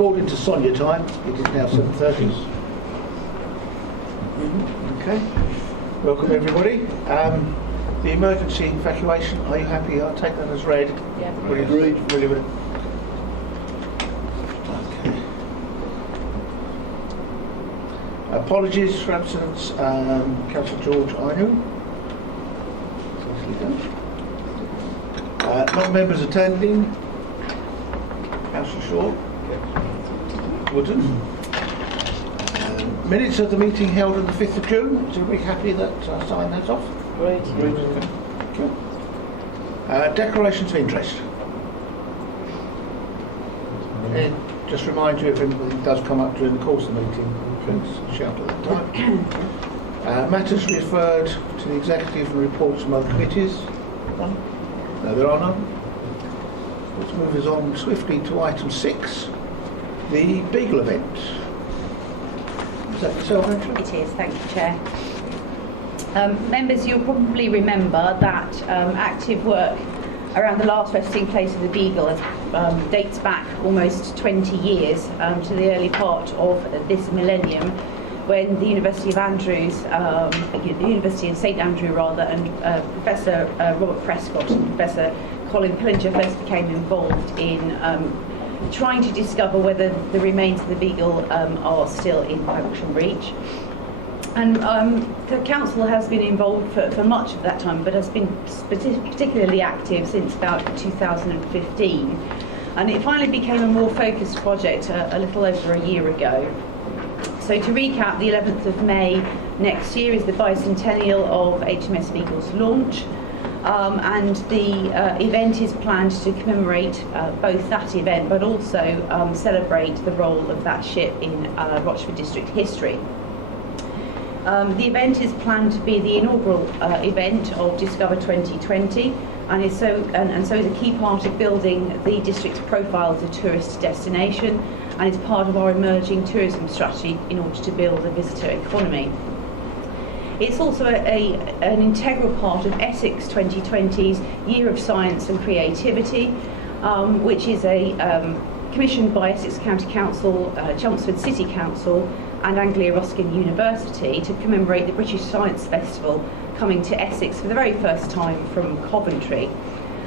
According to Sonia time, it is now 7:30. Okay. Welcome everybody. The emergency evacuation, are you happy? I'll take that as read. Yeah. Agreed. Brilliant. Okay. Apologies for absence, Councillor George Ainu. Non-members attending, Councillor Shaw. Wooden. Minutes of the meeting held on the 5th of June. Is everybody happy that I signed that off? Great. Okay. Cool. Declarations of interest. And just remind you, if anything does come up during the course of the meeting, please shout at that time. Matters referred to the executive and reports from other committees. None? No, there are none. Let's move us on swiftly to item 6, the Beagle event. Is that yourself, Angela? It is, thank you, Chair. Members, you'll probably remember that active work around the last resting place of the Beagle dates back almost 20 years to the early part of this millennium, when the University of St Andrew and Professor Robert Prescott and Professor Colin Pillinger first became involved in trying to discover whether the remains of the Beagle are still in Pembrokeshire Reach. And the council has been involved for much of that time, but has been particularly active since about 2015. And it finally became a more focused project a little over a year ago. So to recap, the 11th of May next year is the bicentennial of HMS Beagle's launch. And the event is planned to commemorate both that event, but also celebrate the role of that ship in Rochford District history. The event is planned to be the inaugural event of Discover 2020, and so is a key part of building the district's profile as a tourist destination, and is part of our emerging tourism strategy in order to build a visitor economy. It's also an integral part of Essex 2020's Year of Science and Creativity, which is commissioned by Essex County Council, Chelmsford City Council and Anglia Ruskin University to commemorate the British Science Festival coming to Essex for the very first time from Coventry.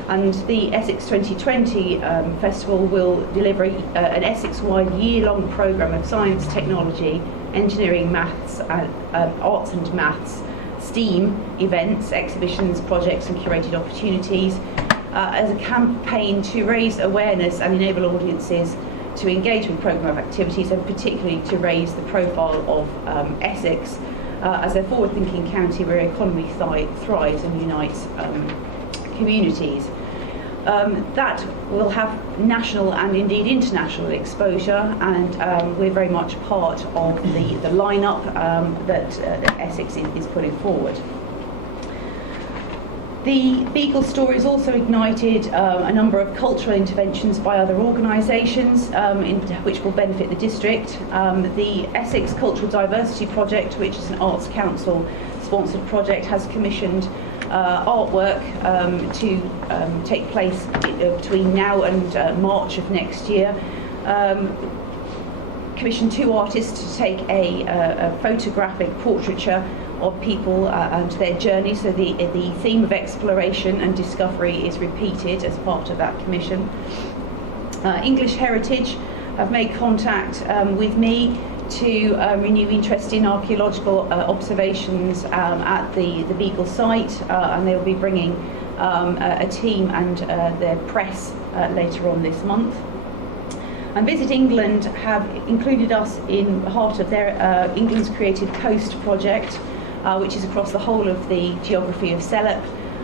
And the Essex 2020 Festival will deliver an Essex-wide year-long programme of science, technology, engineering, maths, arts and maths, STEAM events, exhibitions, projects and curated opportunities as a campaign to raise awareness and enable audiences to engage with programme of activities, and particularly to raise the profile of Essex as a forward-thinking county where economy thrives and unites communities. That will have national and indeed international exposure, and we're very much part of the lineup that Essex is putting forward. The Beagle story has also ignited a number of cultural interventions by other organisations which will benefit the district. The Essex Cultural Diversity Project, which is an Arts Council sponsored project, has commissioned artwork to take place between now and March of next year. Commissioned 2 artists to take a photographic portraiture of people and their journey, so the theme of exploration and discovery is repeated as part of that commission. English Heritage have made contact with me to renew interest in archaeological observations at the Beagle site, and they'll be bringing a team and their press later on this month. And Visit England have included us in heart of their England's Creative Coast project, which is across the whole of the geography of Celep,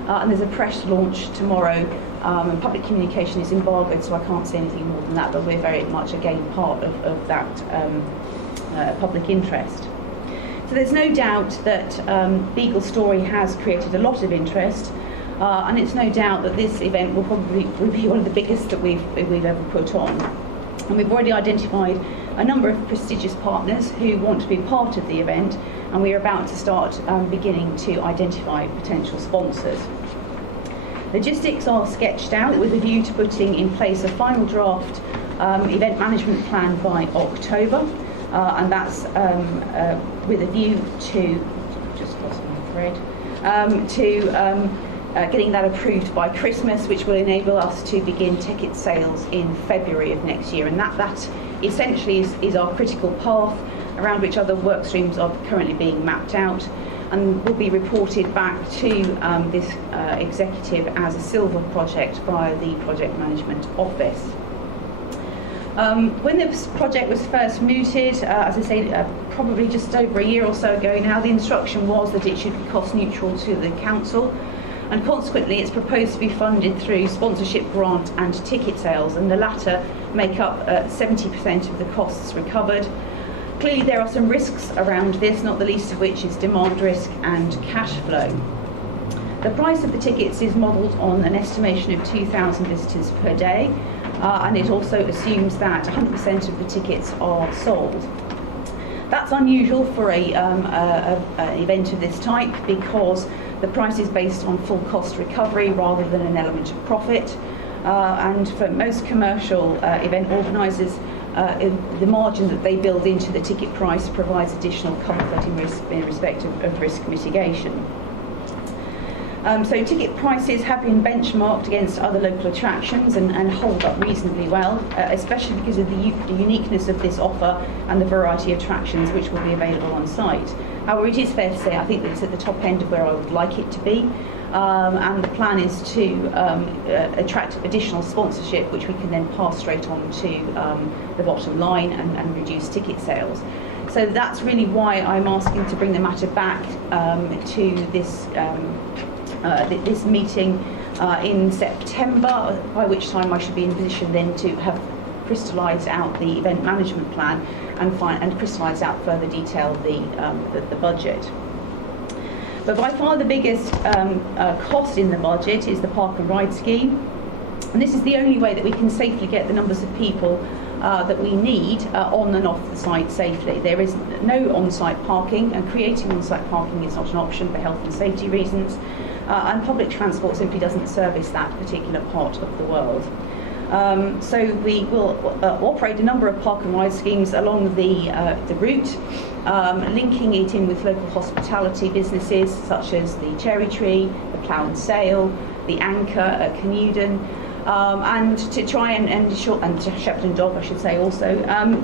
and there's a press launch tomorrow, and public communication is embargoed, so I can't say anything more than that, but we're very much again part of that public interest. So there's no doubt that Beagle story has created a lot of interest, and it's no doubt that this event will probably be one of the biggest that we've ever put on. And we've already identified a number of prestigious partners who want to be part of the event, and we're about to start beginning to identify potential sponsors. Logistics are sketched out with a view to putting in place a final draft event management plan by October, and that's with a view to, just lost my thread, getting that approved by Christmas, which will enable us to begin ticket sales in February of next year. And that essentially is our critical path around which other work streams are currently being mapped out, and will be reported back to this executive as a silver project via the Project Management Office. When this project was first mooted, as I say, probably just over a year or so ago now, the instruction was that it should be cost neutral to the council, and consequently it's proposed to be funded through sponsorship grant and ticket sales, and the latter make up 70% of the costs recovered. Clearly there are some risks around this, not the least of which is demand risk and cash flow. The price of the tickets is modelled on an estimation of 2,000 visitors per day, and it also assumes that 100% of the tickets are sold. That's unusual for an event of this type, because the price is based on full cost recovery rather than an element of profit, and for most commercial event organisers, the margin that they build into the ticket price provides additional comfort in respect of risk mitigation. So ticket prices have been benchmarked against other local attractions and hold up reasonably well, especially because of the uniqueness of this offer and the variety of attractions which will be available on site. However, it is fair to say I think that it's at the top end of where I would like it to be, and the plan is to attract additional sponsorship, which we can then pass straight on to the bottom line and reduce ticket sales. So that's really why I'm asking to bring the matter back to this this meeting in September, by which time I should be in position then to have crystallised out the event management plan and crystallised out further detail the budget. But by far the biggest cost in the budget is the park and ride scheme, and this is the only way that we can safely get the numbers of people that we need on and off the site safely. There is no on-site parking, and creating on-site parking is not an option for health and safety reasons, and public transport simply doesn't service that particular part of the world. So we will operate a number of park and ride schemes along the route, linking it in with local hospitality businesses such as the Cherry Tree, the Plough and Sail, the Anchor at Canewdon, and to try and ensure, and Shepperton Dog I should say also,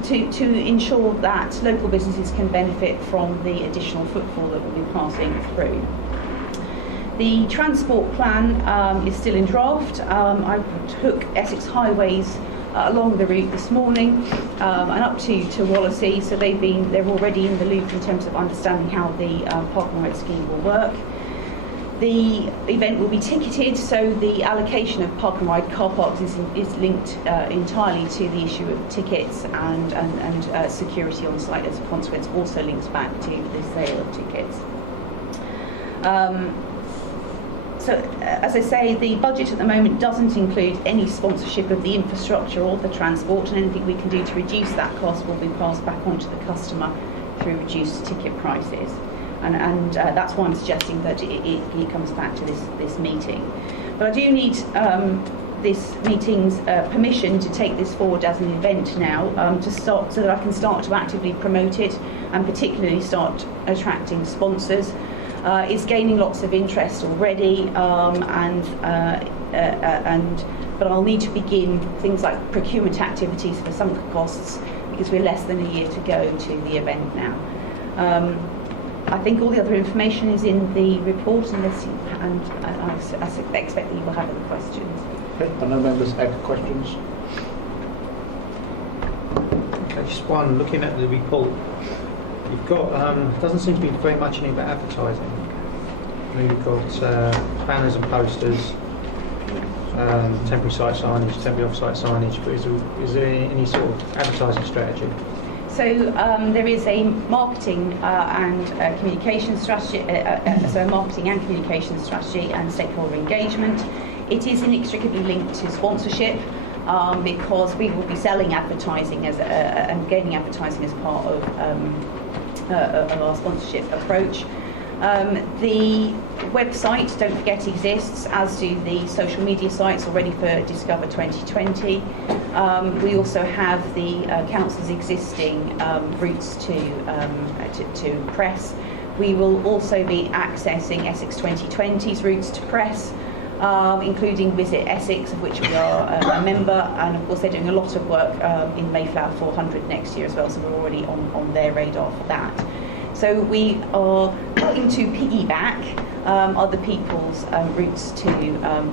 to ensure that local businesses can benefit from the additional footfall that will be passing through. The transport plan is still in draft. I took Essex Highways along the route this morning and up to Wallasey, so they're already in the loop in terms of understanding how the park and ride scheme will work. The event will be ticketed, so the allocation of park and ride car parks is linked entirely to the issue of tickets, and security on site as a consequence also links back to the sale of tickets. So, as I say, the budget at the moment doesn't include any sponsorship of the infrastructure or the transport, and anything we can do to reduce that cost will be passed back on to the customer through reduced ticket prices. And that's why I'm suggesting that it comes back to this meeting. But I do need this meeting's permission to take this forward as an event now, to start, so that I can start to actively promote it and particularly start attracting sponsors. It's gaining lots of interest already, but I'll need to begin things like procurement activities for sunk costs, because we're less than a year to go to the event now. I think all the other information is in the report, and I expect that you will have other questions. Okay, I know members had questions. Okay, just one, looking at the report, you've got, doesn't seem to be very much in it about advertising. You've got banners and posters, temporary site signage, temporary off-site signage, but is there any sort of advertising strategy? So there is a marketing and communication strategy, so a marketing and communication strategy and stakeholder engagement. It is inextricably linked to sponsorship, because we will be selling advertising and gaining advertising as part of our sponsorship approach. The website, don't forget, exists, as do the social media sites already for Discover 2020. We also have the council's existing routes to press. We will also be accessing Essex 2020's routes to press, including Visit Essex, of which we are a member, and of course they're doing a lot of work in Mayflower 400 next year as well, so we're already on their radar for that. So we are looking to piggyback other people's routes to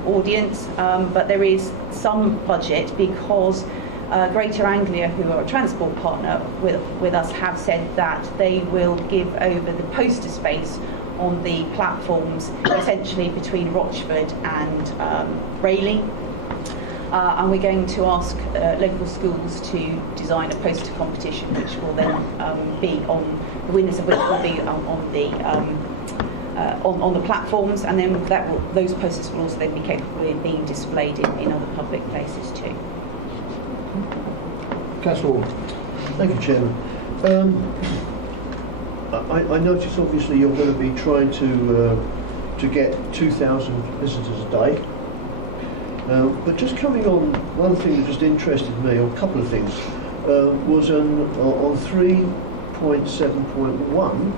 audience, but there is some budget because Greater Anglia, who are a transport partner with us, have said that they will give over the poster space on the platforms essentially between Rochford and Rayleigh. And we're going to ask local schools to design a poster competition, which will then be on the winners of which will be on the platforms, and then those posters will also then be capable of being displayed in other public places too. Councillor Ward. Thank you, Chairman. I notice obviously you're going to be trying to get 2,000 visitors a day. But just coming on, one thing that just interested me, or a couple of things, was on 3.7.1,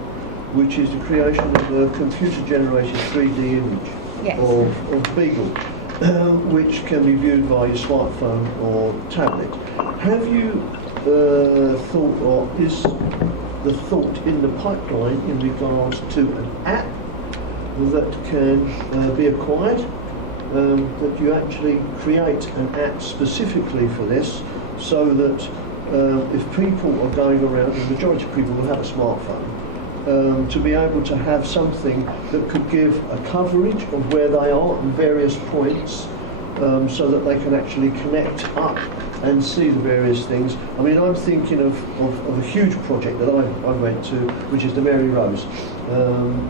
which is the creation of a computer-generated 3D image of Beagle, which can be viewed via your smartphone or tablet. Have you thought, or is the thought in the pipeline in regards to an app that can be acquired? That you actually create an app specifically for this, so that if people are going around, the majority of people will have a smartphone, to be able to have something that could give a coverage of where they are in various points, so that they can actually connect up and see the various things. I mean, I'm thinking of a huge project that I went to, which is the Mary Rose,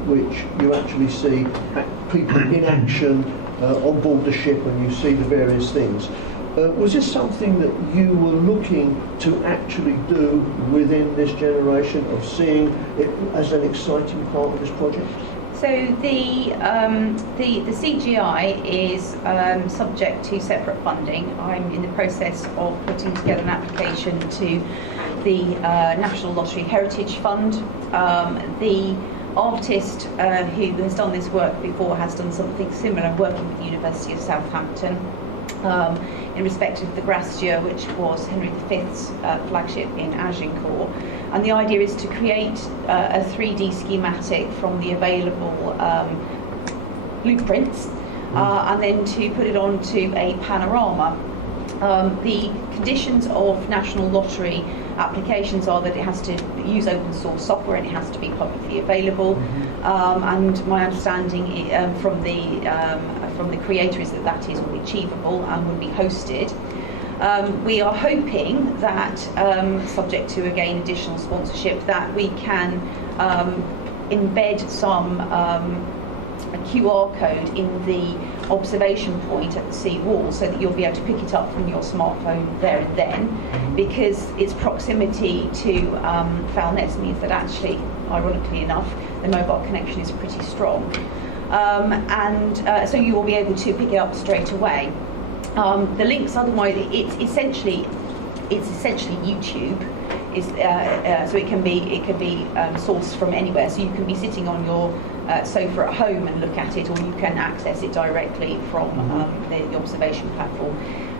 which you actually see people in action on board the ship, and you see the various things. Was this something that you were looking to actually do within this generation, of seeing it as an exciting part of this project? So the CGI is subject to separate funding. I'm in the process of putting together an application to the National Lottery Heritage Fund. The artist who has done this work before has done something similar, working with the University of Southampton in respect of the Grasture, which was Henry V's flagship in Agincourt. And the idea is to create a 3D schematic from the available blueprints, and then to put it onto a panorama. The conditions of National Lottery applications are that it has to use open source software and it has to be publicly available. And my understanding from the creator is that is all achievable and will be hosted. We are hoping that, subject to again additional sponsorship, that we can embed some a QR code in the observation point at the sea wall, so that you'll be able to pick it up from your smartphone there and then, because its proximity to Foulness means that actually, ironically enough, the mobile connection is pretty strong, so you will be able to pick it up straight away. The links, otherwise, it's essentially YouTube. So it can be sourced from anywhere. So you can be sitting on your sofa at home and look at it, or you can access it directly from the observation platform.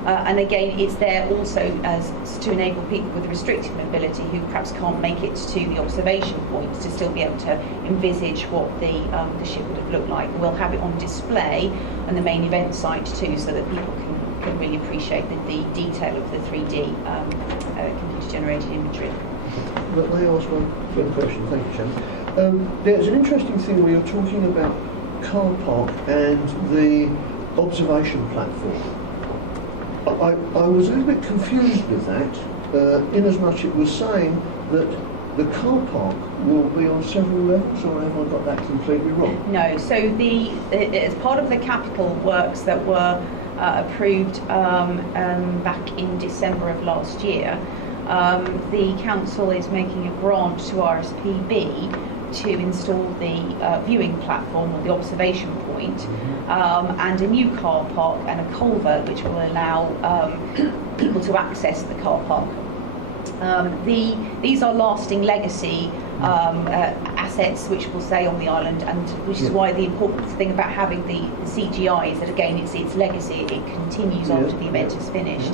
And again, it's there also as to enable people with restricted mobility who perhaps can't make it to the observation points to still be able to envisage what the ship would have looked like. We'll have it on display on the main event site too, so that people can really appreciate the detail of the 3D computer-generated imagery. May I ask one further question? Thank you, Chairman. There's an interesting thing where you're talking about car park and the observation platform. I was a little bit confused with that, in as much it was saying that the car park will be on several levels, or have I got that completely wrong? No, so as part of the capital works that were approved back in December of last year, the council is making a grant to RSPB to install the viewing platform or the observation point, and a new car park and a culvert which will allow people to access the car park. These are lasting legacy assets which will stay on the island, and which is why the important thing about having the CGI is that, again, it's legacy. It continues after the event is finished.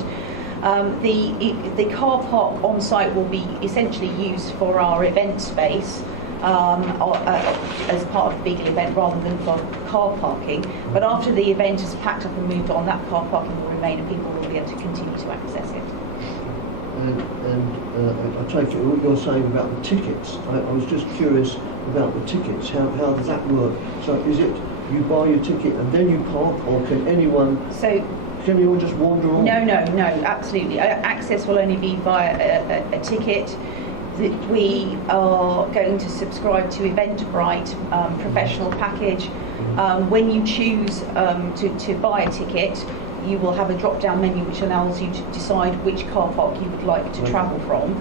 The car park on site will be essentially used for our event space as part of the Beagle event rather than for car parking. But after the event is packed up and moved on, that car parking will remain and people will be able to continue to access it. And I take it what you're saying about the tickets. I was just curious about the tickets. How does that work? So is it you buy your ticket and then you park, or can anyone just wander on? No, absolutely. Access will only be via a ticket. We are going to subscribe to Eventbrite professional package. When you choose to buy a ticket, you will have a drop-down menu which allows you to decide which car park you would like to travel from,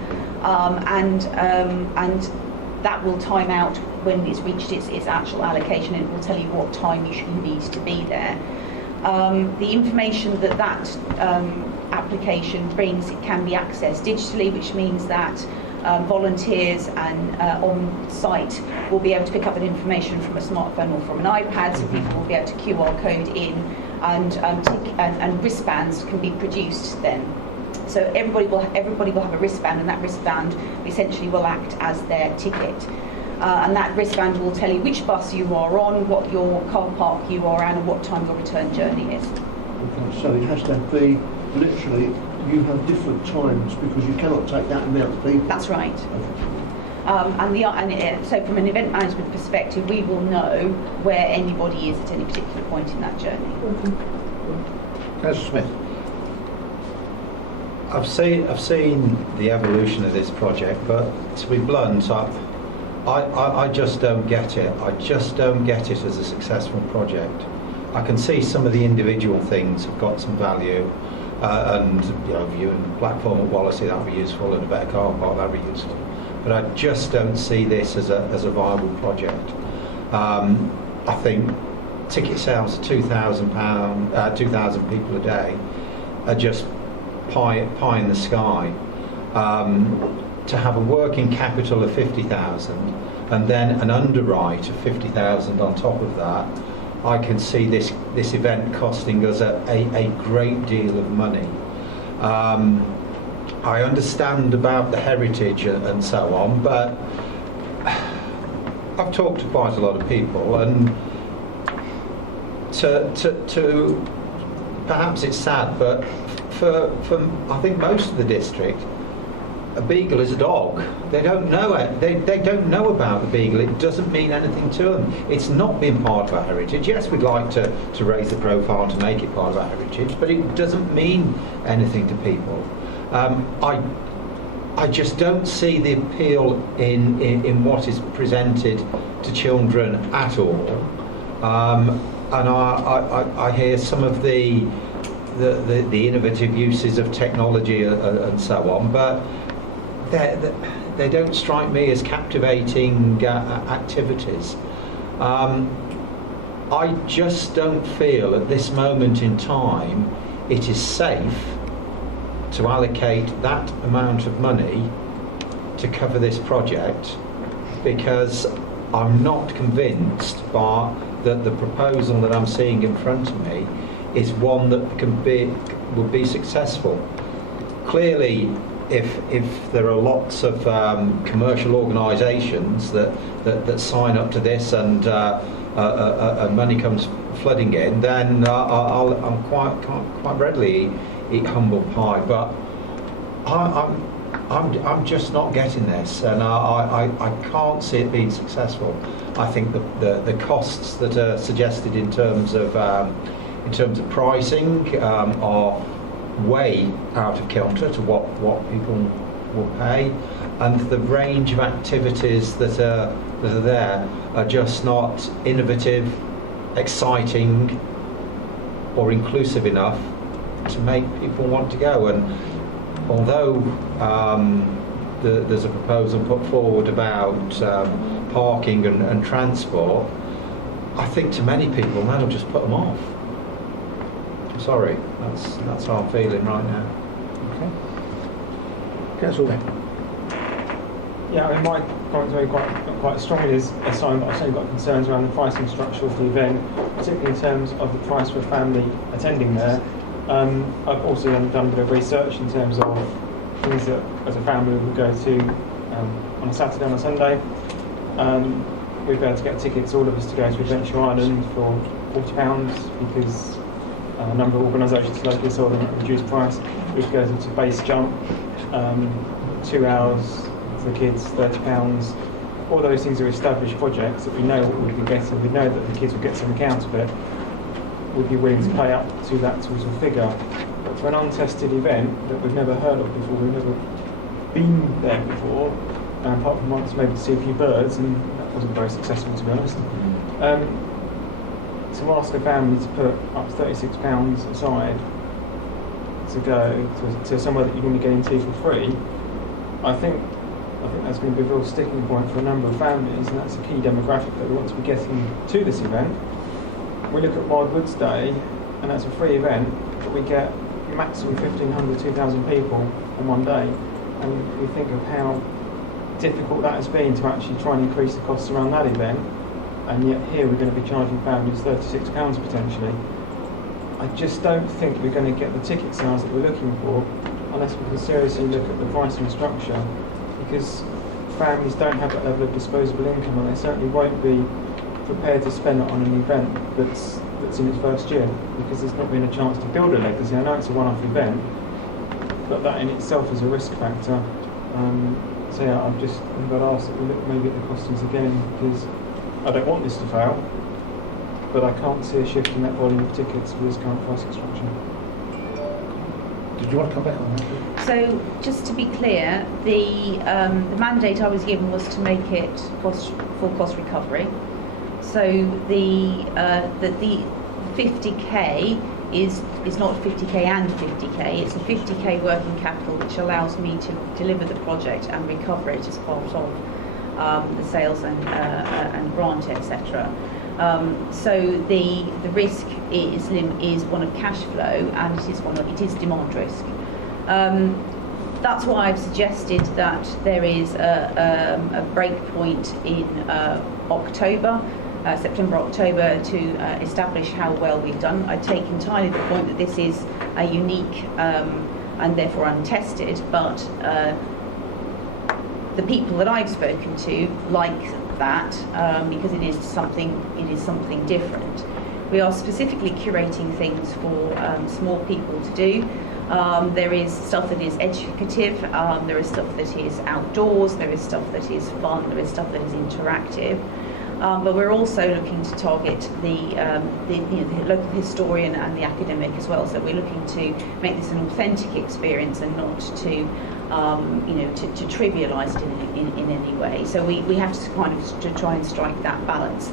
and that will time out when it's reached its actual allocation, and it will tell you what time you need to be there. The information that application brings, it can be accessed digitally, which means that volunteers and on site will be able to pick up that information from a smartphone or from an iPad, so people will be able to QR code in, and wristbands can be produced then. So everybody will have a wristband, and that wristband essentially will act as their ticket. And that wristband will tell you which bus you are on, what your car park you are at, and what time your return journey is. Okay, so it has to be literally, you have different times because you cannot take that amount of people. That's right. Okay. So from an event management perspective, we will know where anybody is at any particular point in that journey. Councillor Smith. I've seen the evolution of this project, but to be blunt, I just don't get it. I just don't get it as a successful project. I can see some of the individual things have got some value, and viewing the platform at Wallasey, that would be useful, and a better car park, that would be useful. But I just don't see this as a viable project. I think ticket sales of £2,000, 2,000 people a day are just pie in the sky. To have a working capital of 50,000 and then an underwrite of 50,000 on top of that, I can see this event costing us a great deal of money. I understand about the heritage and so on, but I've talked to quite a lot of people, and to perhaps it's sad, but for I think most of the district, a beagle is a dog. They don't know it. They don't know about the beagle. It doesn't mean anything to them. It's not been part of our heritage. Yes, we'd like to raise the profile to make it part of our heritage, but it doesn't mean anything to people. I just don't see the appeal in what is presented to children at all. And I hear some of the innovative uses of technology and so on, but they don't strike me as captivating activities. I just don't feel at this moment in time it is safe to allocate that amount of money to cover this project, because I'm not convinced that the proposal that I'm seeing in front of me is one that would be successful. Clearly, if there are lots of commercial organisations that sign up to this and money comes flooding in, then I'll quite readily eat humble pie. But I'm just not getting this, and I can't see it being successful. I think the costs that are suggested in terms of pricing are way out of kilter to what people will pay, and the range of activities that are there are just not innovative, exciting, or inclusive enough to make people want to go. And although there's a proposal put forward about parking and transport, I think to many people that'll just put them off. I'm sorry, that's how I'm feeling right now. Okay. Councillor Beck. Yeah, I mean, my comments are quite strongly as a sign, but I've certainly got concerns around the pricing structure of the event, particularly in terms of the price for a family attending there. I've also done a bit of research in terms of things that, as a family, we would go to on a Saturday and a Sunday. We'd be able to get tickets, all of us, to go to Adventure Island for £40 because a number of organisations locally sold them at a reduced price. We could go to base jump, 2 hours for the kids, £30. All those things are established projects that we know what we'd be getting. We know that the kids will get some account of it. We'd be willing to pay up to that sort of figure. But for an untested event that we've never heard of before, we've never been there before, apart from once maybe to see a few birds, and that wasn't very successful, to be honest. To ask a family to put up £36 aside to go to somewhere that you normally get into for free, I think that's going to be a real sticking point for a number of families, and that's a key demographic that we want to be getting to this event. We look at Wild Woods Day, and that's a free event, but we get maximum 1,500, 2,000 people on one day, and we think of how difficult that has been to actually try and increase the costs around that event, and yet here we're going to be charging families £36 potentially. I just don't think we're going to get the ticket sales that we're looking for unless we can seriously look at the pricing structure, because families don't have that level of disposable income, and they certainly won't be prepared to spend it on an event that's in its first year, because there's not been a chance to build a legacy. I know it's a one-off event, but that in itself is a risk factor. So yeah, I'm going to ask that we look maybe at the costings again, because I don't want this to fail, but I can't see a shift in that volume of tickets with this current pricing structure. Did you want to come back on that? So, just to be clear, the mandate I was given was to make it full cost recovery. So the 50k is not 50k and 50k. It's a 50k working capital which allows me to deliver the project and recover it as part of the sales and grant, etc. So the risk is one of cash flow, and it is demand risk. That's why I've suggested that there is a break point in September, October, to establish how well we've done. I take entirely the point that this is a unique and therefore untested, but the people that I've spoken to like that because it is something different. We are specifically curating things for small people to do. There is stuff that is educative, there is stuff that is outdoors, there is stuff that is fun, there is stuff that is interactive. But we're also looking to target the local historian and the academic as well. So we're looking to make this an authentic experience and not to trivialise it in any way. So we have to kind of to try and strike that balance.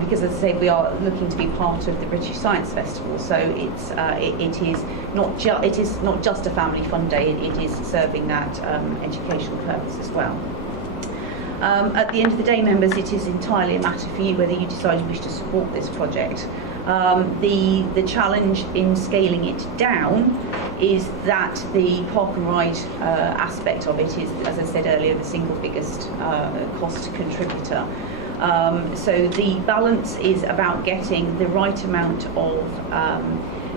Because, as I say, we are looking to be part of the British Science Festival, so it is not just a family fun day. It is serving that educational purpose as well. At the end of the day, members, it is entirely a matter for you whether you decide you wish to support this project. The challenge in scaling it down is that the park and ride aspect of it is, as I said earlier, the single biggest cost contributor. So the balance is about getting the right amount of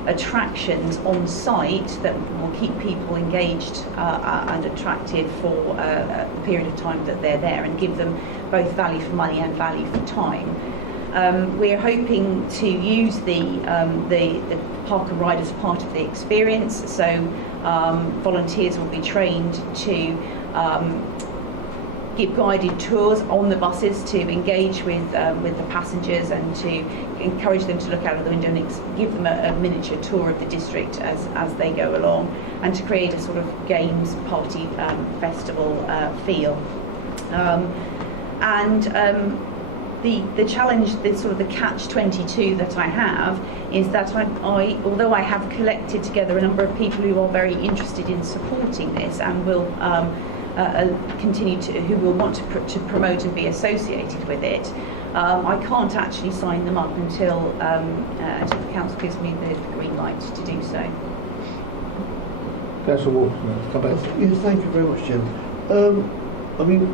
attractions on site that will keep people engaged and attractive for a period of time that they're there, and give them both value for money and value for time. We're hoping to use the park and ride as part of the experience, so volunteers will be trained to give guided tours on the buses to engage with the passengers and to encourage them to look out of the window and give them a miniature tour of the district as they go along, and to create a sort of games party festival feel. The challenge, the sort of the catch-22 that I have is that although I have collected together a number of people who are very interested in supporting this and will who will want to promote and be associated with it. I can't actually sign them up until the council gives me the green light to do so. Councillor Ward, come back. Yes, thank you very much, Jim. I mean,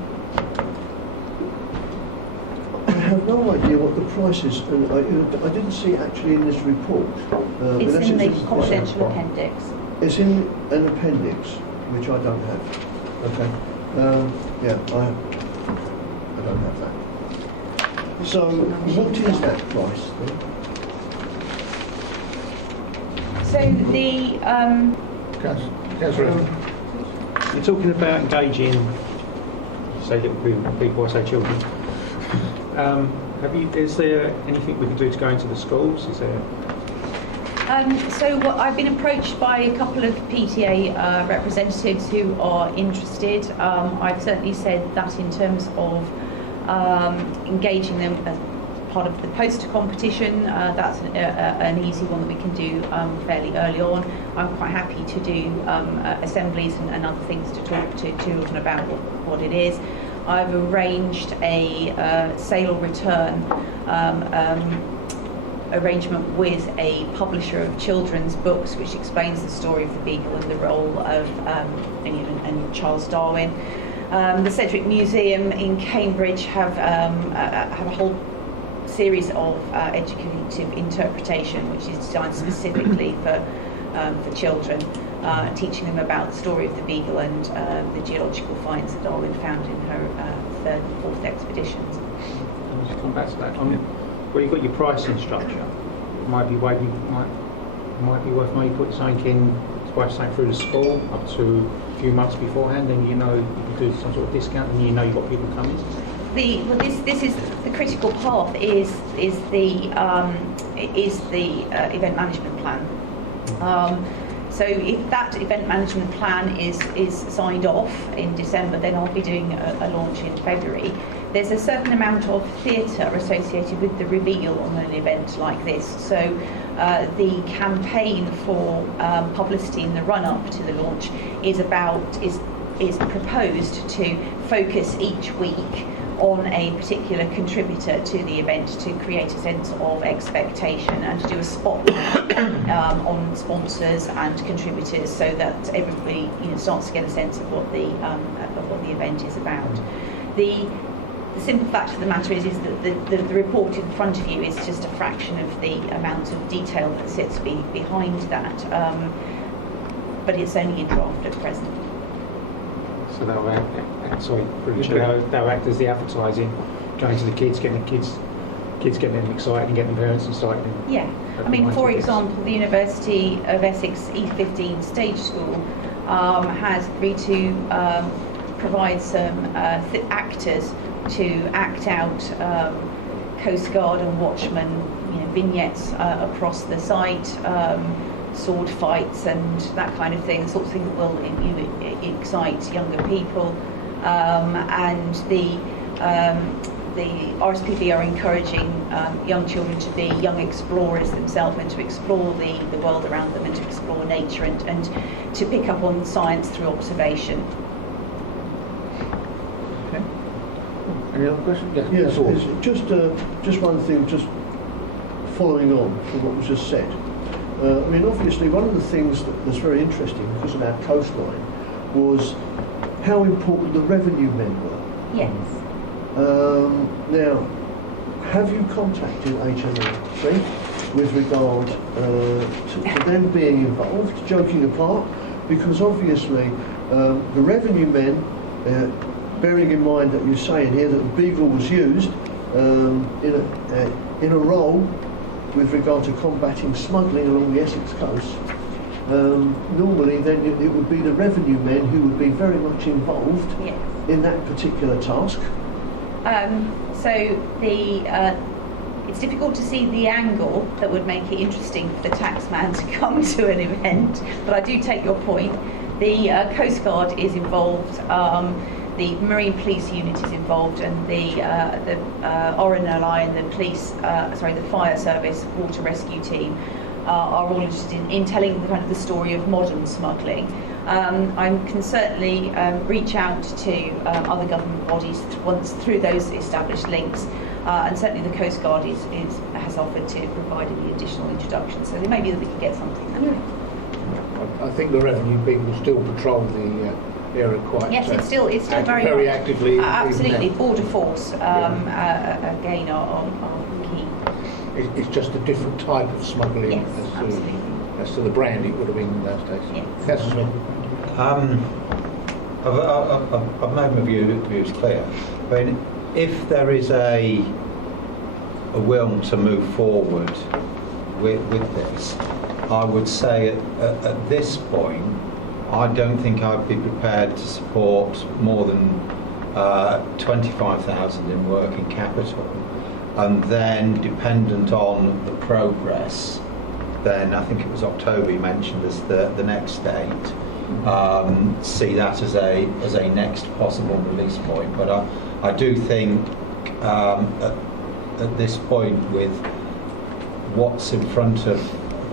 I have no idea what the price is, and I didn't see it actually in this report. It's in the confidential appendix. It's in an appendix, which I don't have. Okay. Yeah, I don't have that. So, what is that price then? So the Councillor. You're talking about engaging, say little people, I say children. Is there anything we can do to go into the schools? Is there? I've been approached by a couple of PTA representatives who are interested. I've certainly said that in terms of engaging them as part of the poster competition, that's an easy one that we can do fairly early on. I'm quite happy to do assemblies and other things to talk to children about what it is. I've arranged a sale or return arrangement with a publisher of children's books which explains the story of the Beagle and the role of and Charles Darwin. The Sedgwick Museum in Cambridge have a whole series of educative interpretation which is designed specifically for children, teaching them about the story of the Beagle and the geological finds that Darwin found in her third and fourth expeditions. I'll just come back to that. Well, you've got your pricing structure. It might be worth maybe putting something through the school up to a few months beforehand, and you can do some sort of discount, and you've got people coming. This is the critical path. Is the event management plan. So if that event management plan is signed off in December, then I'll be doing a launch in February. There's a certain amount of theatre associated with the reveal on an event like this. So the campaign for publicity in the run-up to the launch is proposed to focus each week on a particular contributor to the event to create a sense of expectation and to do a spotlight on sponsors and contributors so that everybody starts to get a sense of what the event is about. The simple fact of the matter is that the report in front of you is just a fraction of the amount of detail that sits behind that, but it's only in draft at present. So they'll act as the advertising, going to the kids, getting them excited and getting parents excited. Yeah, I mean, for example, the University of Essex E15 Stage School has agreed to provide some actors to act out Coast Guard and Watchman vignettes across the site, sword fights and that kind of thing, the sort of thing that will excite younger people. And the RSPB are encouraging young children to be young explorers themselves and to explore the world around them and to explore nature and to pick up on science through observation. Okay. Any other questions? Yes, just one thing, just following on from what was just said. I mean, obviously, one of the things that's very interesting because of our coastline was how important the revenue men were. Yes. Now, have you contacted HMRC with regard to them being involved, joking apart? Because obviously, the revenue men, bearing in mind that you're saying here that the Beagle was used in a role with regard to combating smuggling along the Essex coast, normally then it would be the revenue men who would be very much involved in that particular task. It's difficult to see the angle that would make it interesting for the taxman to come to an event, but I do take your point. The Coast Guard is involved, the Marine Police Unit is involved, and the RNLI and the Fire Service Water Rescue Team are all interested in telling the story of modern smuggling. I can certainly reach out to other government bodies once through those established links, and certainly the Coast Guard has offered to provide any additional introduction, so maybe that we can get something that way. I think the revenue people still patrol the area quite. Yes, it's still very actively. Absolutely, border force again are key. It's just a different type of smuggling Yes, absolutely. as to the brand it would have been in those days. Yes. That's Smith. I've made my views clear. I mean, if there is a will to move forward with this, I would say at this point, I don't think I'd be prepared to support more than 25,000 in working capital, and then dependent on the progress, then I think it was October you mentioned as the next date. See that as a next possible release point, but I do think at this point, with what's in front of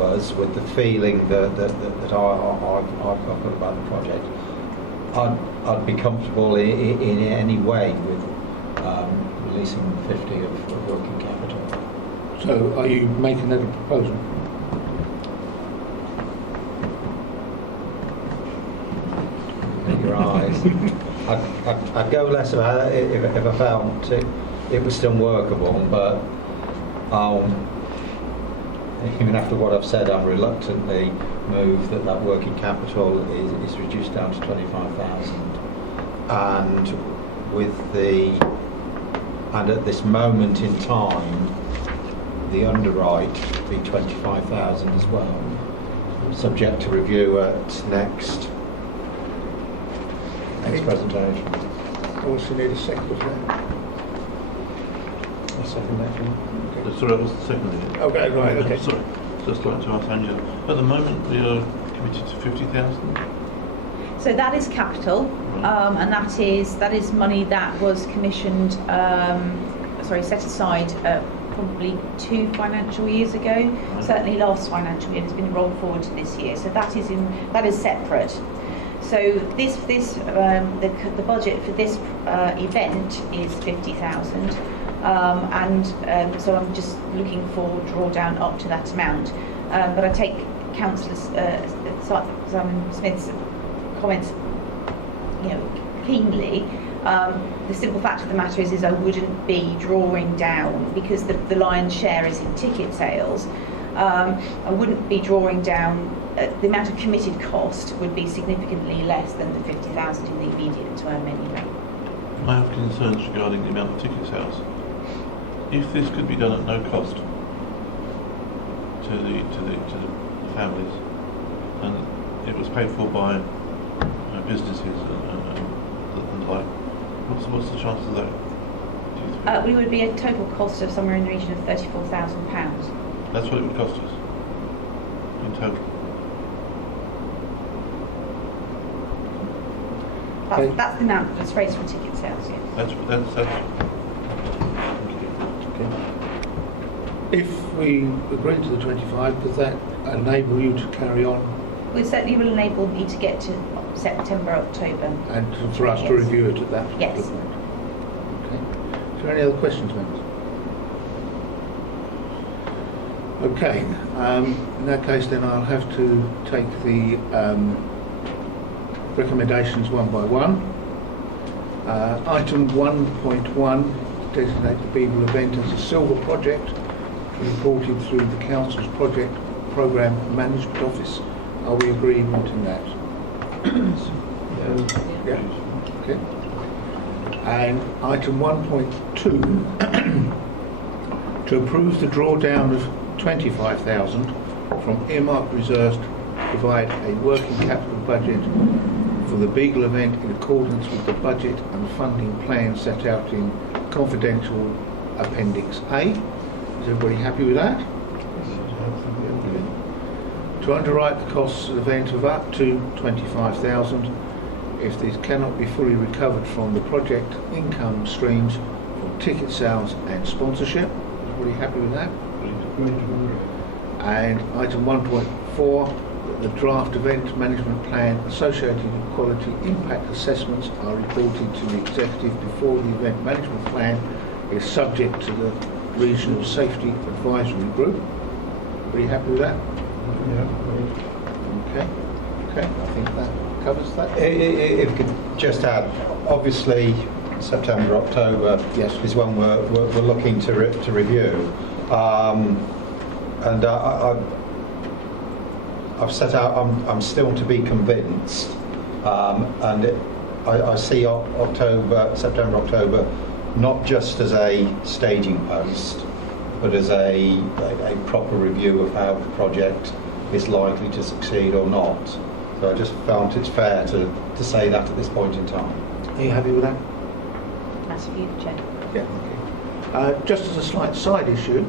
us, with the feeling that I've got about the project, I'd be comfortable in any way with releasing 50 of working capital. So are you making that a proposal? Your eyes. I'd go less about it if I felt it was still workable, but even after what I've said, I've reluctantly moved that working capital is reduced down to 25,000, and at this moment in time, the underwrite be 25,000 as well, subject to review at next presentation. I also need a second of that. A second actually. Sorry, I was seconding it. Okay, right, okay. Sorry, just like to ask Angela. At the moment, we are committed to 50,000. So that is capital, and that is money that was commissioned, set aside probably 2 financial years ago. Right. Certainly last financial year, it's been rolled forward to this year. So that is separate. So the budget for this event is 50,000, so I'm just looking for drawdown up to that amount. But I take Councillor Simon Smith's comments, keenly. The simple fact of the matter is I wouldn't be drawing down, because the lion's share is in ticket sales. I wouldn't be drawing down. The amount of committed cost would be significantly less than the 50,000 in the immediate term anyway. I have concerns regarding the amount of ticket sales. If this could be done at no cost to the families, and it was paid for by businesses and like, what's the chance of that? Do you think? We would be a total cost of somewhere in the region of £34,000. That's what it would cost us in total. That's the amount that's raised from ticket sales, yeah. That's. If we agree to the 25, does that enable you to carry on We certainly will enable me to get to September, October. and for us to review it at that Yes. particular point? Okay. Is there any other questions, members? Okay. In that case, then I'll have to take the recommendations one by one. Item 1.1, designate the Beagle event as a silver project, reported through the Council's Project Programme Management Office. Are we agreeing to that? Yeah. Okay. And item 1.2, to approve the drawdown of 25,000 from earmarked reserves to provide a working capital budget for the Beagle event in accordance with the budget and funding plan set out in confidential Appendix A. Is everybody happy with that? To underwrite the costs of the event of up to 25,000 if these cannot be fully recovered from the project income streams from ticket sales and sponsorship. Is everybody happy with that? And item 1.4, that the draft event management plan associated with quality impact assessments are reported to the executive before the event management plan is subject to the Regional Safety Advisory Group. Are you happy with that? Yeah. Okay, I think that covers that. If we could just add, obviously September, October Yes. is when we're looking to review. And I've set out, I'm still to be convinced, and I see September, October, not just as a staging post, but as a proper review of how the project is likely to succeed or not. So I just felt it's fair to say that at this point in time. Are you happy with that? That's for you, Chair. Yeah, thank you. Just as a slight side issue,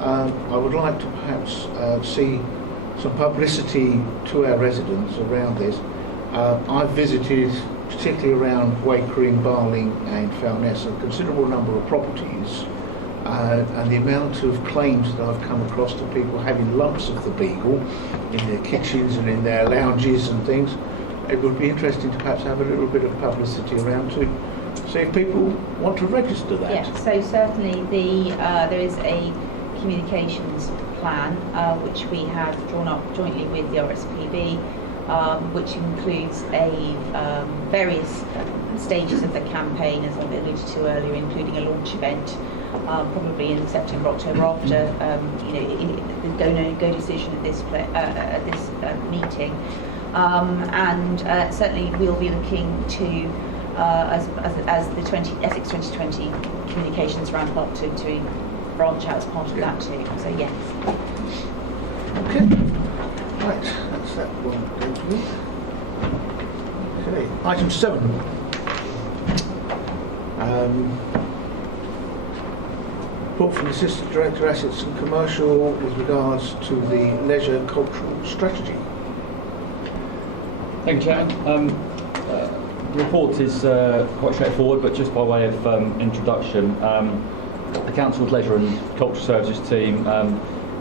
I would like to perhaps see some publicity to our residents around this. I've visited, particularly around Wakering, Barling and Foulness, a considerable number of properties, and the amount of claims that I've come across to people having lumps of the beagle in their kitchens and in their lounges and things. It would be interesting to perhaps have a little bit of publicity around to see if people want to register that. Yeah, so certainly there is a communications plan which we have drawn up jointly with the RSPB, which includes various stages of the campaign, as I alluded to earlier, including a launch event, probably in September, October, after the go decision at this meeting, and certainly we'll be looking to as the Essex 2020 communications ramp up to branch out as part of that too. So yes. Okay. Right, that's that one going to be. Okay, item 7. Report from the Assistant Director Assets and Commercial with regards to the leisure cultural strategy. Thank you, Chairman. The report is quite straightforward, but just by way of introduction, the Council's Leisure and Cultural Services team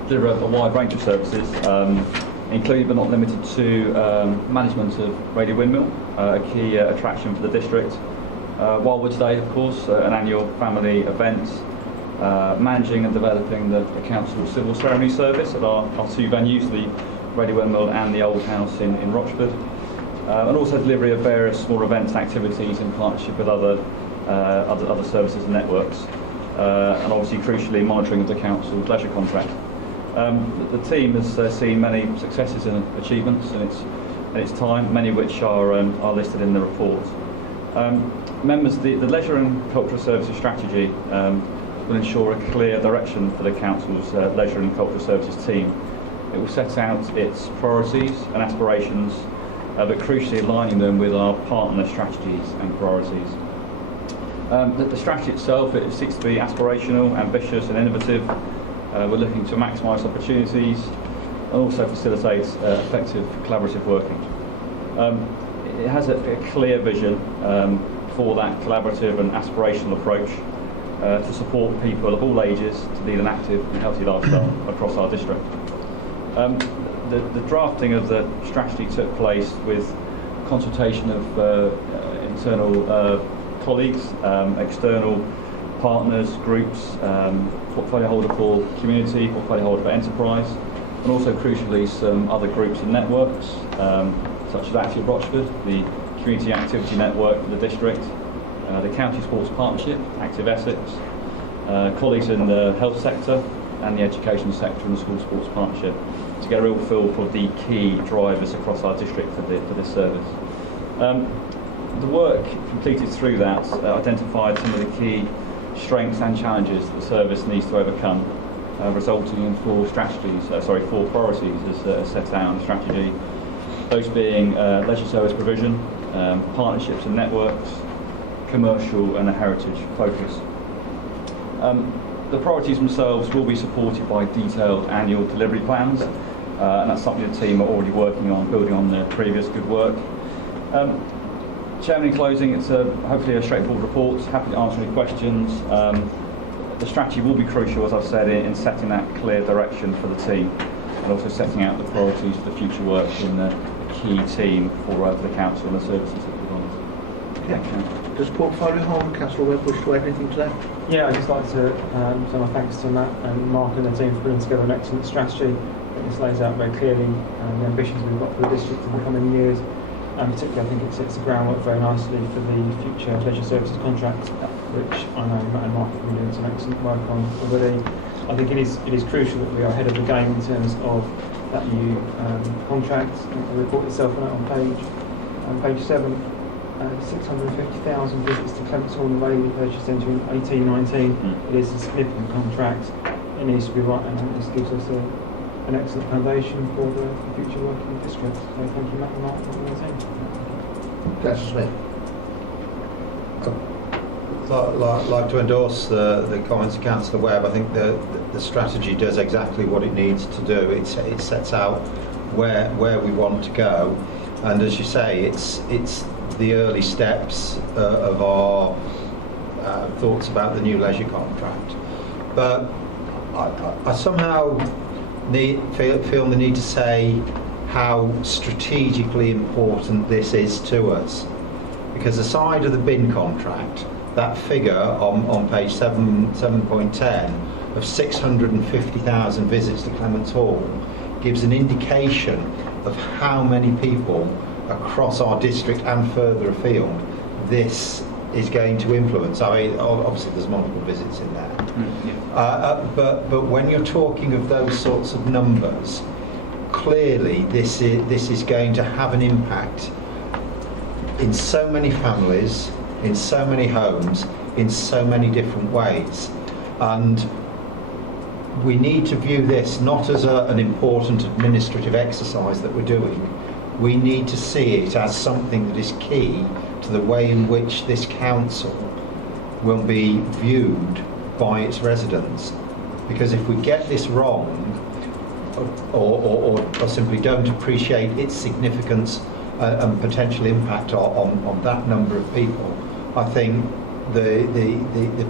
deliver a wide range of services, including but not limited to management of Radio Windmill, a key attraction for the district. Wildwood Day, of course, an annual family event, managing and developing the Council's Civil Ceremony Service at our two venues, the Radio Windmill and the Old House in Rochford. And also delivery of various small events and activities in partnership with other services and networks, and obviously crucially monitoring of the council's leisure contract. The team has seen many successes and achievements in its time, many of which are listed in the report. Members, the leisure and cultural services strategy will ensure a clear direction for the council's leisure and cultural services team. It will set out its priorities and aspirations, but crucially aligning them with our partner strategies and priorities. The strategy itself, it seeks to be aspirational, ambitious and innovative. We're looking to maximise opportunities and also facilitate effective collaborative working. It has a clear vision for that collaborative and aspirational approach to support people of all ages to lead an active and healthy lifestyle across our district. The drafting of the strategy took place with consultation of internal colleagues, external partners, groups, portfolio holder for community, portfolio holder for enterprise, and also crucially some other groups and networks, such as Active Rochford, the Community Activity Network for the district, the County Sports Partnership, Active Essex, colleagues in the health sector and the education sector and the School Sports Partnership, to get a real feel for the key drivers across our district for this service. The work completed through that identified some of the key strengths and challenges that the service needs to overcome, resulting in four priorities as set out in the strategy. Those being leisure service provision, partnerships and networks, commercial and a heritage focus. The priorities themselves will be supported by detailed annual delivery plans, and that's something the team are already working on, building on their previous good work. Chairman, in closing, it's hopefully a straightforward report. Happy to answer any questions. The strategy will be crucial, as I've said, in setting that clear direction for the team, and and also setting out the priorities for the future work in the key team for the council and the services that provide. Does portfolio hold, Councillor Webb, wish to add anything to that? Yeah, I'd just like to send my thanks to Matt and Mark and the team for putting together an excellent strategy. I think this lays out very clearly the ambitions we've got for the district in the coming years. And particularly, I think it sets the groundwork very nicely for the future leisure services contract, which I know Matt and Mark have been doing some excellent work on already. I think it is crucial that we are ahead of the game in terms of that new contract. The report itself on page 7. 650,000 visits to Clements Hall and Rayleigh Leisure Centre in 18-19. It is a significant contract. It needs to be right, and this gives us an excellent foundation for the future work in the district. So thank you, Matt and Mark, for the team. Councillor Smith. I'd like to endorse the comments of Councillor Webb. I think the strategy does exactly what it needs to do. It sets out where we want to go, and as you say, it's the early steps of our thoughts about the new leisure contract. But I somehow feel the need to say how strategically important this is to us. Because aside of the bin contract, that figure on page 7.10 of 650,000 visits to Clements Hall gives an indication of how many people across our district and further afield this is going to influence. I mean, obviously there's multiple visits in there. But when you're talking of those sorts of numbers, clearly this is going to have an impact in so many families, in so many homes, in so many different ways. And we need to view this not as an important administrative exercise that we're doing. We need to see it as something that is key to the way in which this council will be viewed by its residents. Because if we get this wrong, or simply don't appreciate its significance and potential impact on that number of people, I think the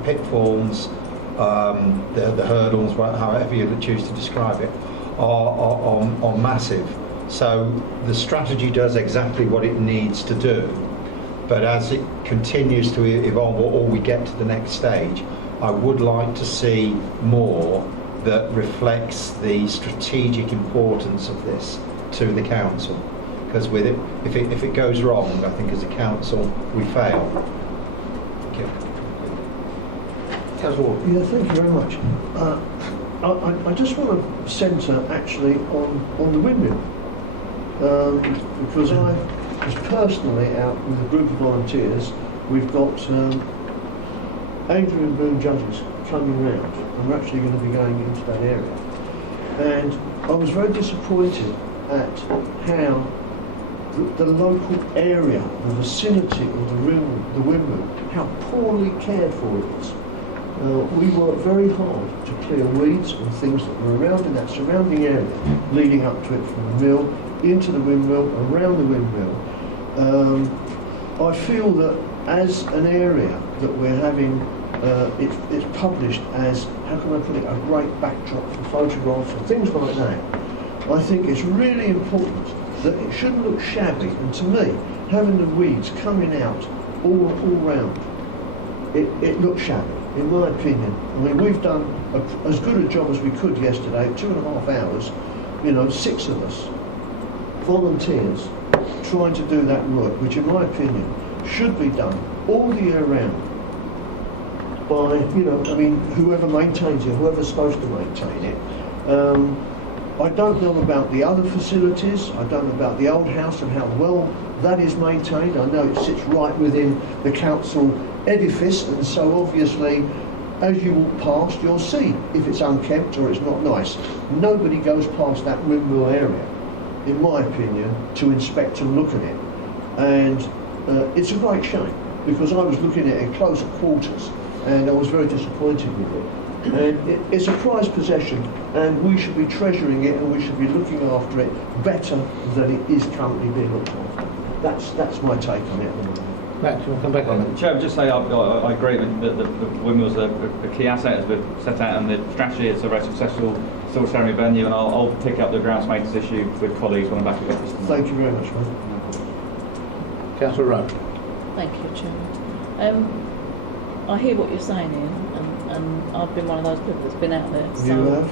pitfalls, the hurdles, however you choose to describe it, are massive. So the strategy does exactly what it needs to do, but as it continues to evolve, or we get to the next stage, I would like to see more that reflects the strategic importance of this to the council. Because with it, if it goes wrong, I think as a council we fail. Thank you. Councillor Ward. Yeah, thank you very much. I just want to centre actually on the windmill. Because I was personally out with a group of volunteers. We've got Adrian Boone judges coming round, and we're actually going to be going into that area. And I was very disappointed at how the local area, the vicinity of the windmill, how poorly cared for it is. We worked very hard to clear weeds and things that were around in that surrounding area, leading up to it from the mill, into the windmill, around the windmill. I feel that as an area that we're having, it's published as, how can I put it, a great backdrop for photographs and things like that. I think it's really important that it shouldn't look shabby, and to me, having the weeds coming out all round, it looks shabby, in my opinion. I mean, we've done as good a job as we could yesterday, 2.5 hours, 6 of us, volunteers, trying to do that work, which in my opinion should be done all the year round by, whoever maintains it, whoever's supposed to maintain it. I don't know about the other facilities. I don't know about the old house and how well that is maintained. I know it sits right within the council edifice, and so obviously as you walk past you'll see if it's unkempt or it's not nice. Nobody goes past that windmill area, in my opinion, to inspect and look at it. And it's a great shame, because I was looking at it close quarters and I was very disappointed with it. And it's a prized possession, and we should be treasuring it, and we should be looking after it better than it is currently being looked after. That's my take on it. Matt, do you want to come back on that? Chair, just say I agree with the windmills are a key asset as we've set out in the strategy. It's a very successful still ceremony venue, and I'll pick up the grounds maintenance issue with colleagues when I'm back at the office. Thank you very much, mate. Councillor Rowe. Thank you, Chairman. I hear what you're saying, Ian, and I've been one of those people that's been out there. You So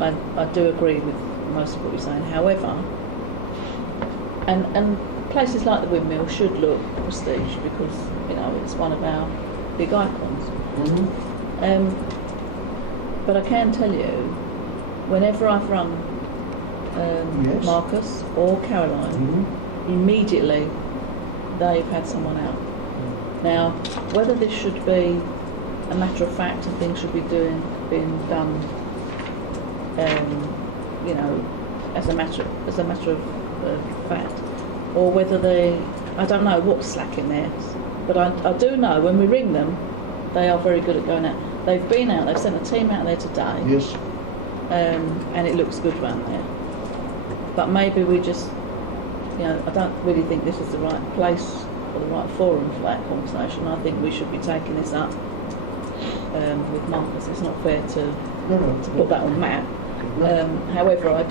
have? I do agree with most of what you're saying. However, and places like the Windmill should look prestige because, you know, it's one of our big icons. Mm-hmm. But I can tell you, whenever I've rung Yes. Marcus or Caroline, Mm-hmm. immediately they've had someone out. Now, whether this should be a matter of fact and things should be being done, you know, as a matter of fact, or whether I don't know what's slacking there. But I do know when we ring them, they are very good at going out. They've been out. They've sent a team out there today. Yes. And it looks good round there. But maybe we just, you know, I don't really think this is the right place or the right forum for that conversation. I think we should be taking this up with Marcus. It's not fair to put that on Matt. However, I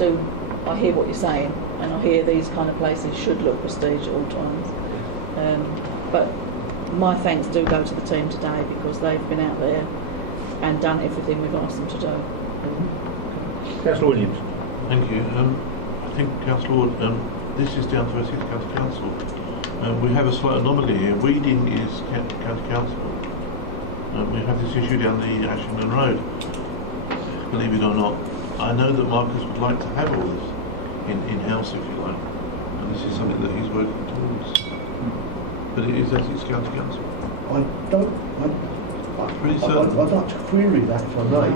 hear what you're saying, and I hear these kind of places should look prestige at all times. But my thanks do go to the team today because they've been out there and done everything we've asked them to do. Councillor Williams. Thank you. I think, Councillor Ward, this is down to Essex County Council. We have a slight anomaly here. Weeding is County Council. We have this issue down the Ashington Road. Believe it or not, I know that Marcus would like to have all this in-house, if you like, and this is something that he's working towards. But it is Essex County Council. I'd like to query that, if I may.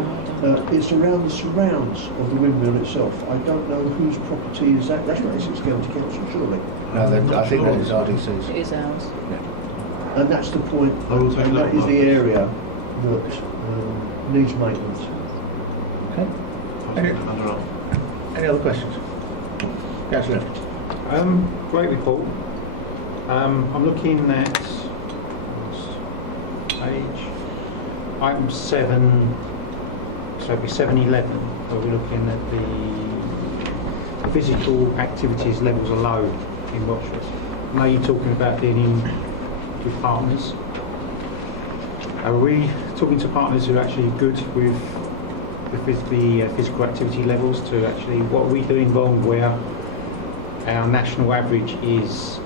It's around the surrounds of the windmill itself. I don't know whose property is that. That's not Essex County Council, surely. No, I think that is RDC's. It is ours. And that's the point. I will take and that that is one the up. area that needs maintenance. Okay. Any other questions? Councillor. Great report. I'm looking at page item 7, so it'll be 711, where we're looking at the physical activities levels are low in Watford. I know you're talking about dealing with partners. Are we talking to partners who are actually good with the physical activity levels to actually, what are we doing wrong where our national average is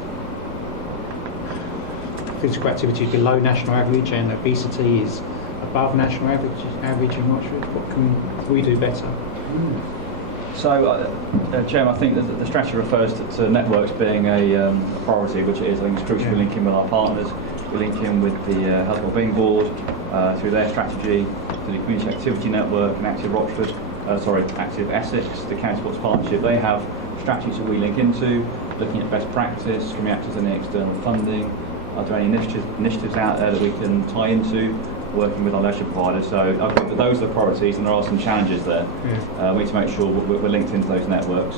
physical activity is below national average and obesity is above national average in Watford? What can we do better? So, Chairman, I think that the strategy refers to networks being a priority, which it is. I think it's crucial we link in with our partners. We link in with the Health and Wellbeing Board through their strategy, to the Community Activity Network and Active Active Essex, the County Sports Partnership. They have strategies that we link into, looking at best practice, can we access any external funding? Are there any initiatives out there that we can tie into, working with our leisure providers? So I think that those are the priorities, and there are some challenges there. We need to make sure we're linked into those networks.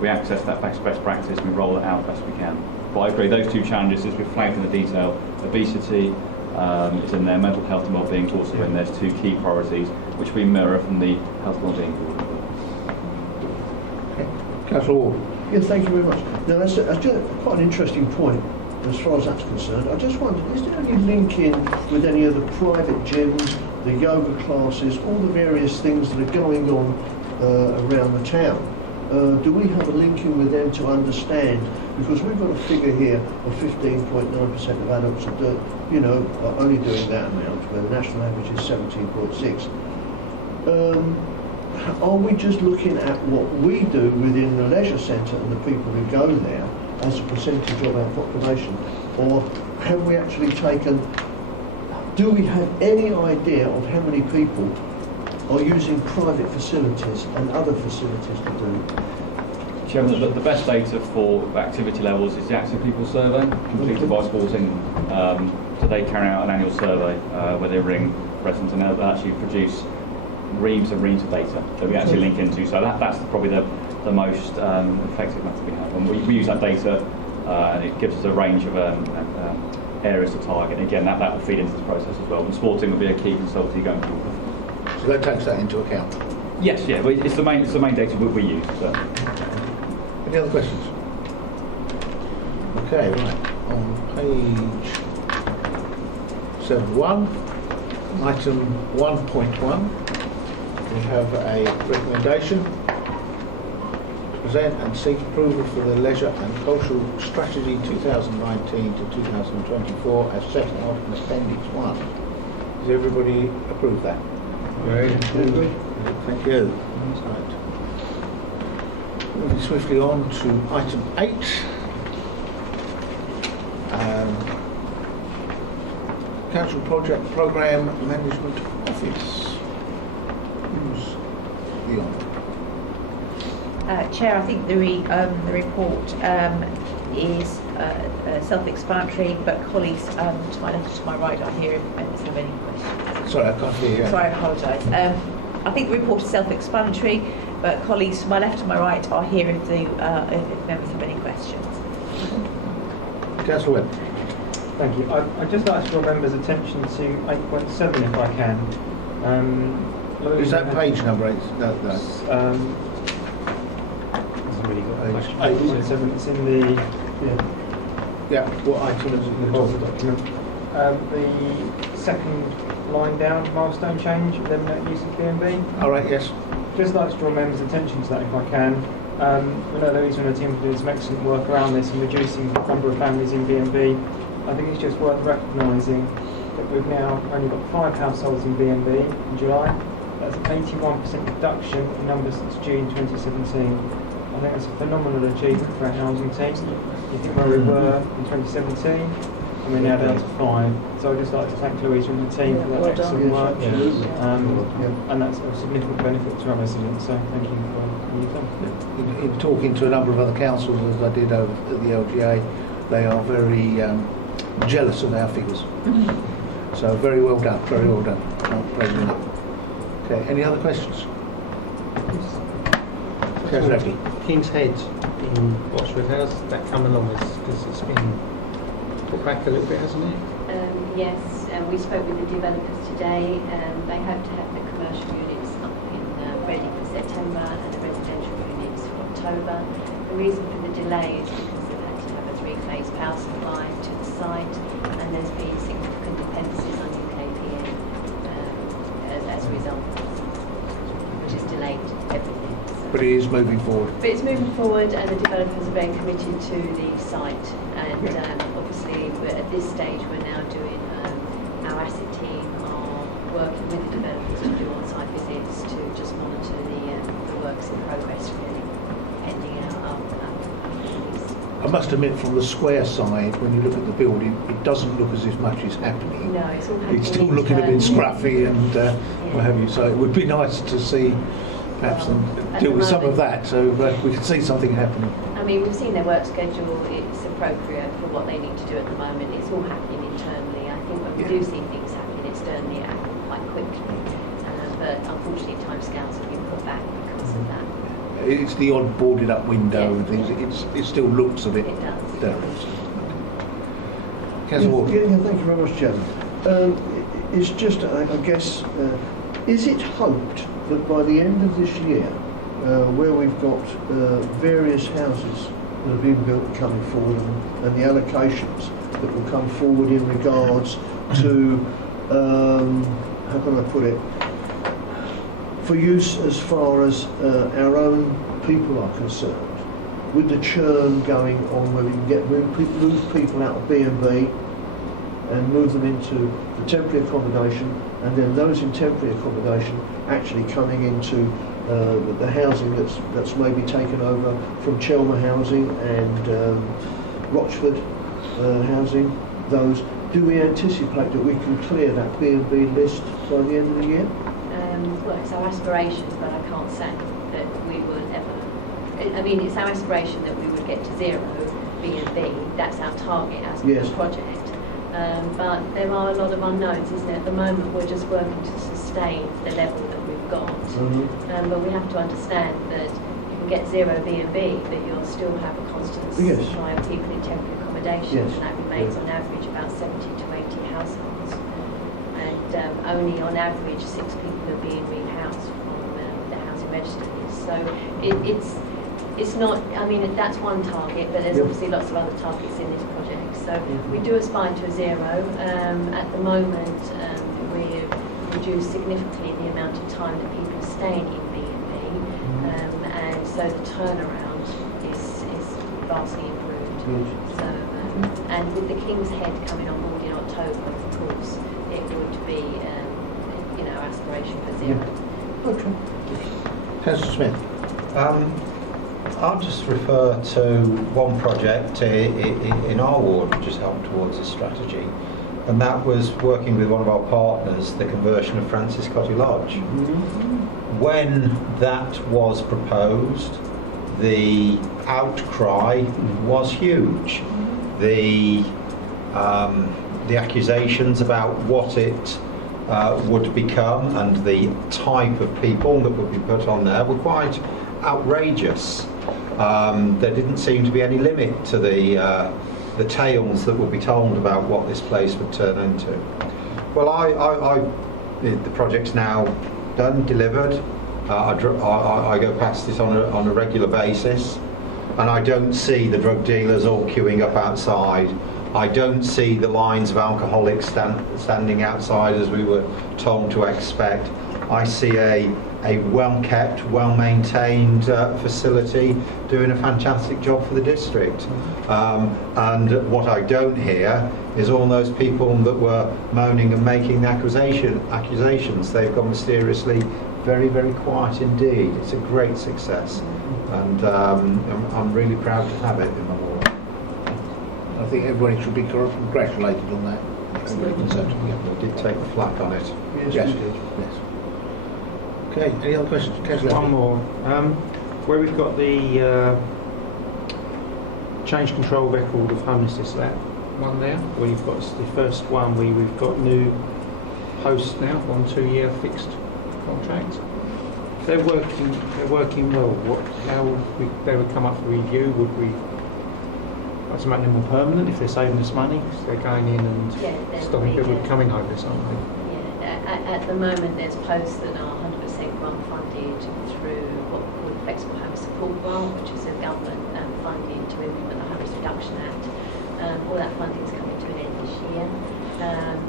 We access that best practice and we roll it out best we can. But I agree, those two challenges, as we've flagged in the detail, obesity is in there, mental health and wellbeing is also in there. There's two key priorities, which we mirror from the Health and Wellbeing Board. Okay. Councillor Ward. Yes, thank you very much. Now, that's just quite an interesting point as far as that's concerned. I just wondered, is there any link in with any of the private gyms, the yoga classes, all the various things that are going on around the town? Do we have a link in with them to understand? Because we've got a figure here of 15.9% of adults are only doing that amount, where the national average is 17.6. Are we just looking at what we do within the leisure centre and the people who go there as a percentage of our population, or have we actually do we have any idea of how many people are using private facilities and other facilities to do? Chairman, the best data for activity levels is the Active People Survey, completed by Sports England. So they carry out an annual survey where they ring residents and they'll actually produce reams and reams of data that we actually link into. So that's probably the most effective method we have. And we use that data and it gives us a range of areas to target. And again, that will feed into this process as well. And Sporting will be a key consultancy going forward. So that takes that into account? Yes, yeah, well, it's the main data we use. So. Any other questions? Okay, right. On page 7.1, item 1.1, we have a recommendation to present and seek approval for the Leisure and Cultural Strategy 2019 to 2024 as set out in Appendix 1. Does everybody approve that? Very good. Thank you. Right. Moving swiftly on to item 8. Council Project Programme Management Office. Who's the honour? Chair, I think the report is self-explanatory, but colleagues to my left, to my right, are here if members have any questions. Sorry, I can't hear you. Sorry, I apologise. I think the report is self-explanatory, but colleagues to my left and my right are here if members have any questions. Councillor Webb. Thank you. I'd just like to draw members' attention to 8.7 if I can. Is that page number 8? No. Hasn't really got Page 8.7, it's in the Yeah, what item is it? the policy document. The second line down, milestone change, eliminate use of B&B. All right, yes. Just like to draw members' attention to that if I can. We know Louise and her team are doing some excellent work around this and reducing the number of families in B&B. I think it's just worth recognising that we've now only got 5 households in B&B in July. That's an 81% reduction in numbers since June 2017. I think that's a phenomenal achievement for our housing team. You think where we were in 2017, and we're now down to 5. So I'd just like to thank Louise and the team for that excellent work. And that's a significant benefit to our residents, so thank you for all you've done. In talking to a number of other councils, as I did over at the LGA, they are very jealous of our figures. So very well done, very well done. Can't praise you enough. Okay, any other questions? Councillor King's Head in Boxwood, how's that come along? Because it's been put back a little bit, hasn't it? Yes, we spoke with the developers today. They hope to have the commercial units up ready for September and the residential units for October. The reason for the delay is because they've had to have a 3-phase power supply to the site, and there's been significant dependencies on UKPN as a result, which has delayed everything. But it is moving forward. But it's moving forward, and the developers are very committed to the site. And obviously, at this stage, we're now doing our asset team are working with the developers to do on-site visits to just monitor the works in progress, really, pending our release. I must admit, from the square side, when you look at the building, it doesn't look as if much is happening. No, it's all happening. It's still looking a bit scruffy and what have you. So it would be nice to see perhaps them deal with some of that, so we can see something happening. I mean, we've seen their work schedule. It's appropriate for what they need to do at the moment. It's all happening internally. I think when we do see things happening externally, it happens quite quickly. But unfortunately, timescales have been put back because of that. It's the odd boarded up window and things. It still looks a bit derelict. Councillor Ward. Yeah, thank you very much, Chairman. It's just, I guess, is it hoped that by the end of this year, where we've got various houses that are being built coming forward and the allocations that will come forward in regards to, how can I put it, for use as far as our own people are concerned, with the churn going on where we can move people out of B&B and move them into the temporary accommodation, and then those in temporary accommodation actually coming into the housing that's maybe taken over from Chelmer Housing and Rochford Housing. Those, do we anticipate that we can clear that B&B list by the end of the year? Well, it's our aspiration, but I can't say that we will ever. I mean, it's our aspiration that we would get to 0 B&B. That's our target as a project. But there are a lot of unknowns, isn't it? At the moment, we're just working to sustain the level that we've got. But we have to understand that you can get 0 B&B, but you'll still have a constant supply of people in temporary accommodation, and that remains on average about 70 to 80 households. And only on average 6 people are being rehoused from the vegetables. So it's not, I mean, that's one target, but there's obviously lots of other targets in this project. So we do aspire to a zero. At the moment, we've reduced significantly the amount of time that people are staying in B&B, and so the turnaround is vastly improved. So, and with the King's Head coming on board in October, of course, it would be, our aspiration for zero. Okay. Councillor Smith. I'll just refer to one project in our ward which has helped towards this strategy, and that was working with one of our partners, the conversion of Francis Cotty Lodge. When that was proposed, the outcry was huge. The accusations about what it would become and the type of people that would be put on there were quite outrageous. There didn't seem to be any limit to the tales that would be told about what this place would turn into. Well, the project's now done, delivered. I go past it on a regular basis, and I don't see the drug dealers all queuing up outside. I don't see the lines of alcoholics standing outside as we were told to expect. I see a well-kept, well-maintained facility doing a fantastic job for the district. And what I don't hear is all those people that were moaning and making the accusations. They've gone mysteriously very, very quiet indeed. It's a great success, and I'm really proud to have it in my ward. I think everybody should be congratulated on that. Absolutely. We did take the flak on it. Yes. Okay, any other questions? Councillor One more. Where we've got the change control record of homelessness, that one there, where you've got the first one where we've got new posts now on 2-year fixed contract. They're working well. They would come up for review? Would we like to make them more permanent if they're saving us money? Because they're going in and stopping people coming homeless, aren't they? Yeah, at the moment there's posts that are 100% grant funded through what we call the Flexible Homeless Support Grant, which is a government funding to implement the Homeless Reduction Act. All that funding is coming to an end this year.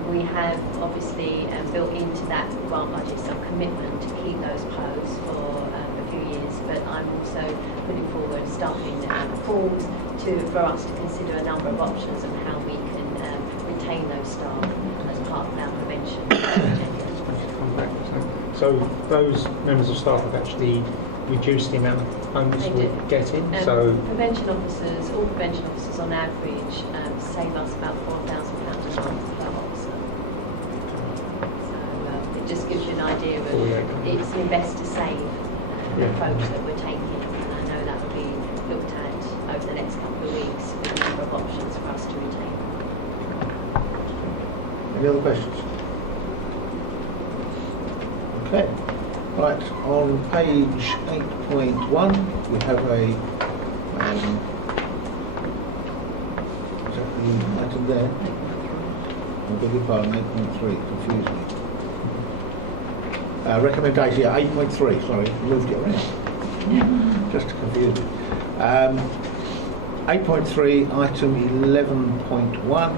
We have obviously built into that grant budget some commitment to keep those posts for a few years, but I'm also putting forward staffing calls for us to consider a number of options of how we can retain those staff as part of our prevention. So those members of staff have actually reduced the amount of homeless we're getting. So prevention officers, all prevention officers on average save us about £4,000 a month per officer. So it just gives you an idea of it's an invest to save approach that we're taking, and I know that will be looked at over the next couple of weeks with a number of options for us to retain. Any other questions? Okay. Right, on page 8.1 we have a is that the item there? I beg your pardon, 8.3, confused me. Recommendation, 8.3, sorry, moved it around. Just to confuse me. 8.3, item 11.1,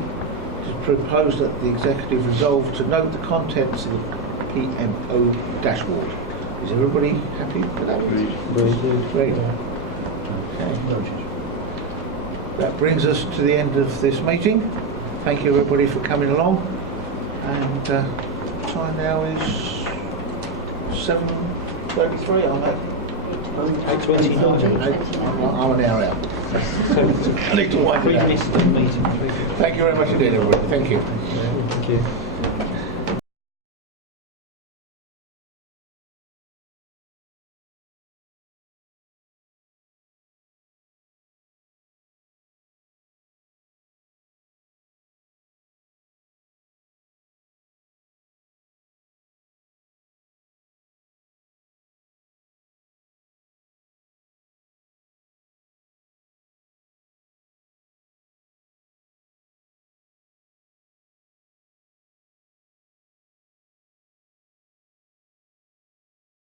it is proposed that the executive resolve to note the contents of the PMO dashboard. Is everybody happy with that? Great. Okay. That brings us to the end of this meeting. Thank you everybody for coming along. And time now is 7:33, aren't I? 8:29. I'm an hour out. I need to wind it down. Thank you very much indeed everybody. Thank you. Thank you.